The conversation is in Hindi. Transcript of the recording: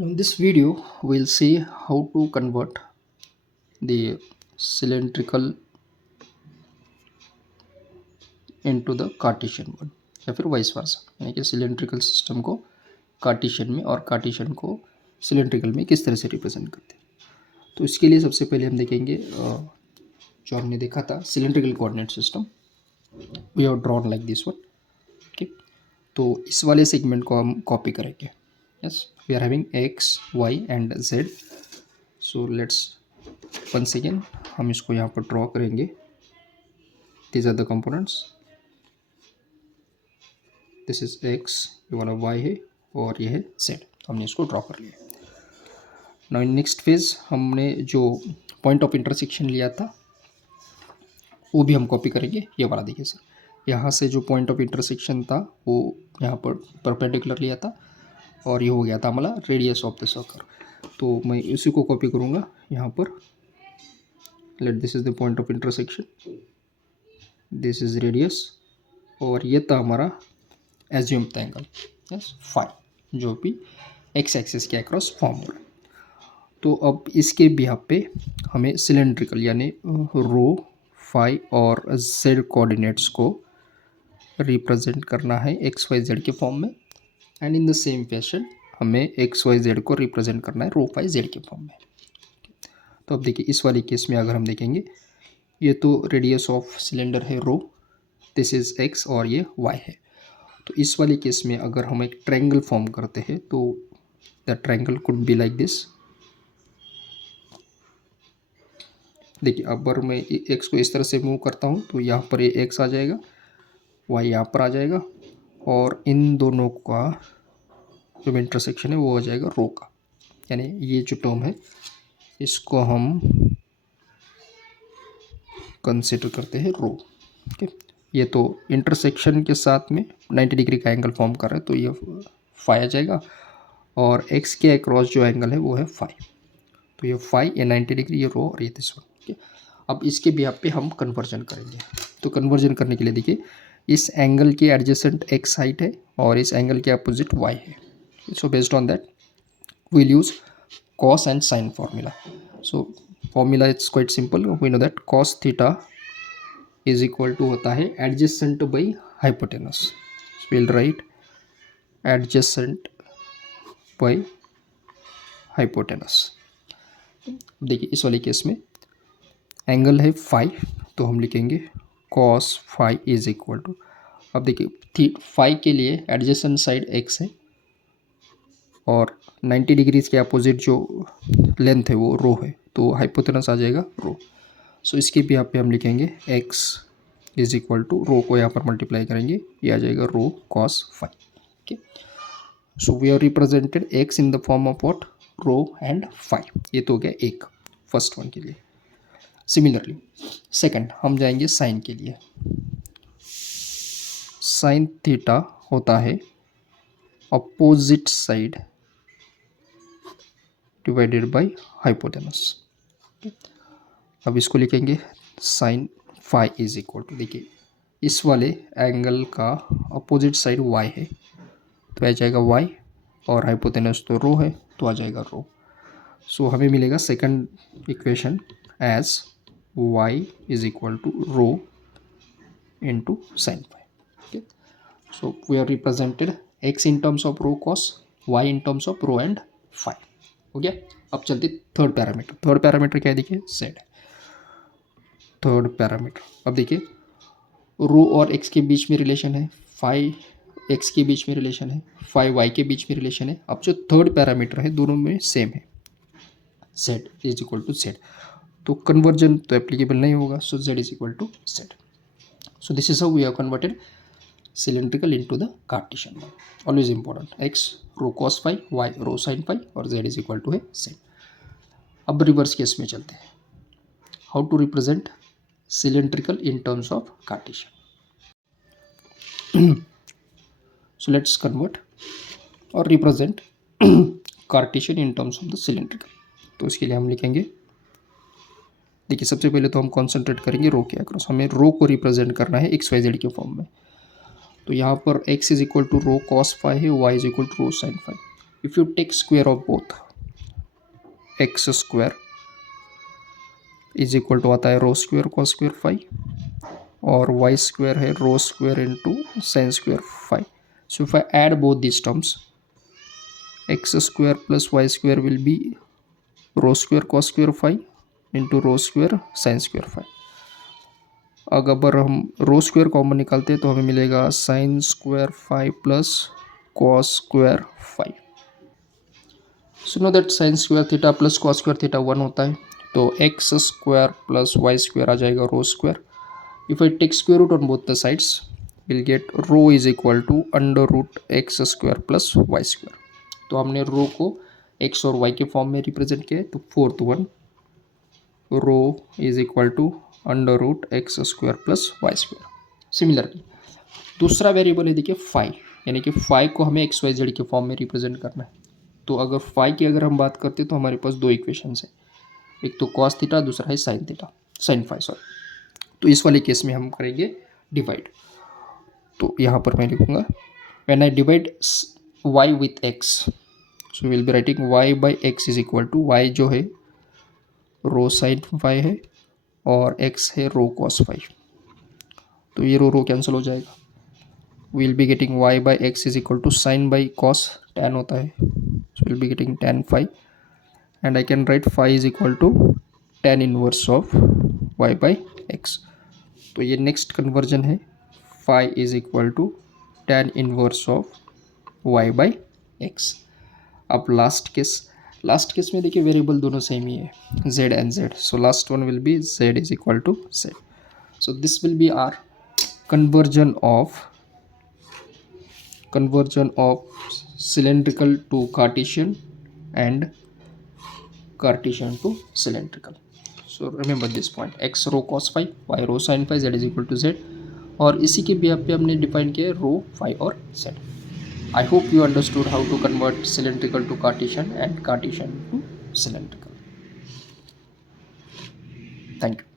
In this video, we'll see how to convert the cylindrical into the Cartesian one या फिर वाइस वर्सा, यानी कि सिलेंड्रिकल सिस्टम को कार्टेशियन में और कार्टेशियन को सिलेंड्रिकल में किस तरह से रिप्रेजेंट करते हैं। तो इसके लिए सबसे पहले हम देखेंगे जो हमने देखा था cylindrical coordinate system, we have drawn like this one. Okay, तो इस वाले सेगमेंट को हम कॉपी करेंगे। Yes, we are having X Y and Z. So let's once again हम इसको यहाँ पर ड्रॉ करेंगे। These are the components, this is X, ये वाला वाई है और ये है जेड। हमने इसको ड्रॉ कर लिया। नाउ इन नेक्स्ट फेज हमने जो पॉइंट ऑफ इंटरसेक्शन लिया था वो भी हम कॉपी करेंगे। ये वाला देखिए सर, यहाँ से जो पॉइंट ऑफ इंटरसेक्शन था वो यहाँ पर परपेंडिकुलर लिया था और ये हो गया था हमारा रेडियस ऑफ द सर्कल। तो मैं इसी को कॉपी करूँगा यहाँ पर। Let this is the point of intersection, this is radius और ये था हमारा एज्यूम्ड एंगल, यस फाई, जो भी एक्स एक्सिस के अक्रॉस फॉर्म हो रहा है। तो अब इसके बिहाफ पे हमें सिलेंड्रिकल यानी रो फाई और जेड कोऑर्डिनेट्स को रिप्रेजेंट करना है एक्स वाई जेड के फॉर्म में, and in the same fashion हमें एक्स वाई जेड को रिप्रेजेंट करना है रो फाई जेड के फॉर्म में। तो अब देखिए इस वाले केस में अगर हम देखेंगे, ये तो रेडियस ऑफ सिलेंडर है रो, दिस इज एक्स और ये वाई है। तो इस वाले केस में अगर हम एक ट्रायंगल फॉर्म करते हैं तो the triangle could be like this. देखिए अगर मैं एक्स को इस तरह से मूव करता हूँ तो यहाँ पर ये एक्स आ जाएगा, वाई यहाँ पर आ जाएगा और इन दोनों का जो इंटरसेक्शन है वो आ जाएगा रो का, यानी ये जो टर्म है इसको हम कंसिडर करते हैं रो। ओके, ये तो इंटरसेक्शन के साथ में 90 डिग्री का एंगल फॉर्म कर रहा है तो ये फाई आ जाएगा और एक्स के अक्रॉस जो एंगल है वो है फाई, तो ये फाई, ये 90 डिग्री, ये रो और ये दिस वन। ओके, अब इसके बिहाफ पे हम कन्वर्जन करेंगे। तो कन्वर्जन करने के लिए देखिए इस एंगल के एडजेसेंट एक्स हाइट है और इस एंगल के अपोजिट वाई है। So based on that we'll use cos and sin formula. So formula it's quite simple. We know that cos theta is equal to होता है adjacent by hypotenuse. So we'll write adjacent by hypotenuse. देखिए इस वाले केस में एंगल है फाई, तो हम लिखेंगे cos phi is equal to, अब देखिए फाई के लिए एडजेसेंट साइड x है और 90 डिग्रीज के अपोजिट जो लेंथ है वो रो है, तो हाइपोटेनस आ जाएगा रो। सो इसके भी यहाँ पे हम लिखेंगे x is equal to rho को यहाँ पर मल्टीप्लाई करेंगे, ये आ जाएगा rho cos phi. Okay, so we are represented x in the form of what, rho and phi. ये तो हो गया एक फर्स्ट वन के लिए। सिमिलरली सेकंड हम जाएंगे साइन के लिए। साइन थीटा होता है opposite side divided by hypotenuse. अब इसको लिखेंगे sine phi is equal to, देखिए इस वाले एंगल का अपोजिट साइड y है तो आ जाएगा y और हाइपोटेनस तो रो है तो आ जाएगा रो। सो हमें मिलेगा second equation as y is equal to rho into sine phi. Okay, so we are represented x in terms of rho cos, y in terms of rho and phi. हो गया। अब चलते थर्ड पैरामीटर। थर्ड पैरामीटर क्या है देखिए, z। थर्ड पैरामीटर, अब देखिए रो और x के बीच में रिलेशन है, फाई x के बीच में रिलेशन है, फाई y के बीच में रिलेशन है। अब जो थर्ड पैरामीटर है दोनों में सेम है, z is equal to z, तो कन्वर्जन तो एप्लीकेबल नहीं होगा, so z is equal to z। So this is how we have converted cylindrical into the Cartesian one. Always important, x rho cos phi, y rho sin phi और z is equal to है same. अब रिवर्स केस में चलते हैं, how to represent cylindrical in terms of Cartesian. So let's convert और represent Cartesian in terms of the cylindrical. तो इसके लिए हम लिखेंगे, देखिए सबसे पहले तो हम कॉन्सेंट्रेट करेंगे रो के अक्रॉस। हमें रो को रिप्रेजेंट करना है एक्स वाई जेड के फॉर्म में, तो यहाँ पर x is equal to rho cos phi है, y is equal to rho sine phi. If you take square of both, X square is equal to आता है रो स्क्वायर कॉस स्क्वायर 5 और वाई स्क्वायर है rho square into sine square 5. So if I add both these terms, x square plus y square will be rho square cos square 5 into rho square sin square 5. अगर हम रो स्क्वायर कॉमन निकालते हैं तो हमें मिलेगा sine square 5 plus cos square 5. So know that sine square theta plus cos square theta 1 होता है, तो x square plus Y square आ जाएगा rho square. If I take square root on both the sides, will get rho is equal to under root x square plus Y square. तो हमने रो को एक्स और वाई के फॉर्म में रिप्रेजेंट किया है, तो fourth one rho is equal to under root x square plus Y square. Similarly दूसरा वेरिएबल है देखिए फाई, यानी कि फाई को हमें एक्स वाई जेड के फॉर्म में रिप्रेजेंट करना है. तो अगर फाई की अगर हम बात करते हैं तो हमारे पास दो इक्वेशंस है, एक तो कॉस थीटा, दूसरा है sine theta, sine phi sorry. तो इस वाले केस में हम करेंगे डिवाइड. तो यहाँ पर मैं लिखूँगा when I divide Y with X, so will be writing Y by X is equal to Y जो है रो साइन फाई है और एक्स है रो कॉस फाई. तो ये रो कैंसिल हो जाएगा. Will be getting Y by X is equal to sine by cos tan होता है, so will be getting tan phi and I can write phi is equal to tan inverse of Y by X. तो ये नेक्स्ट कन्वर्जन है, phi is equal to tan inverse of Y by X. अब लास्ट केस में देखिए वेरिएबल दोनों सेम ही है, z एंड z. So last one will be z is equal to z. So this will be our conversion of cylindrical to Cartesian and Cartesian to cylindrical. So remember this point, x rho cos phi, y rho sin phi, z is equal to z. और इसी के बेस पे हमने डिफाइन किया रो फाई और z. I hope you understood how to convert cylindrical to Cartesian and Cartesian to cylindrical. Thank you.